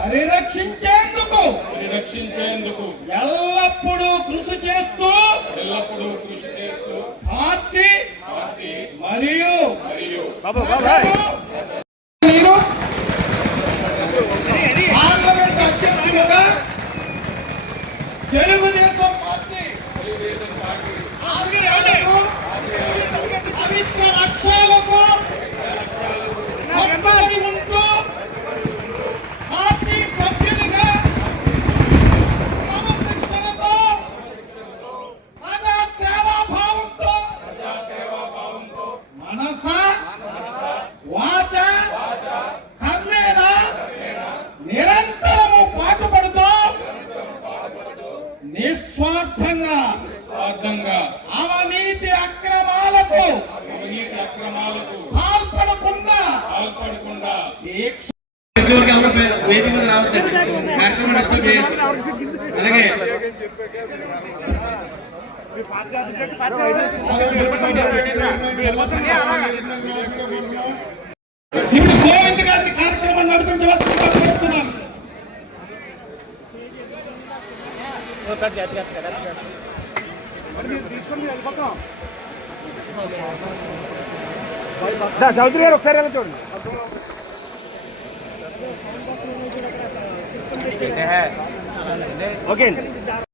పరిరక్షించేందుకు ఎల్లప్పుడూ కృషి చేస్తూ పార్టీ మరియు నేను పార్లమెంట్ అధ్యక్షులుగా తెలుగుదేశం పార్టీ పవిత్ర లక్ష్యాలకు కట్టుబడి ఉంటూ పార్టీ సభ్యులుగా క్రమశిక్షణతో ప్రజా సేవాభావంతో మనస వాచ కర్మేణ నిరంతరము పాటుపడుతూ నిస్వార్థంగా అవినీతి అక్రమాలకు పాల్పడకుండా దీక్ష వేదిక మీద రావద్దండి. కార్యక్రమం డిస్టర్బ్ చేయొద్దు. అలాగే ఇప్పుడు గోవింద్ గారి కార్యక్రమం నడిపించవలసిందిగా కోరుతున్నాను. చౌదరి గారు ఒకసారి చూడండి. ఓకే అండి.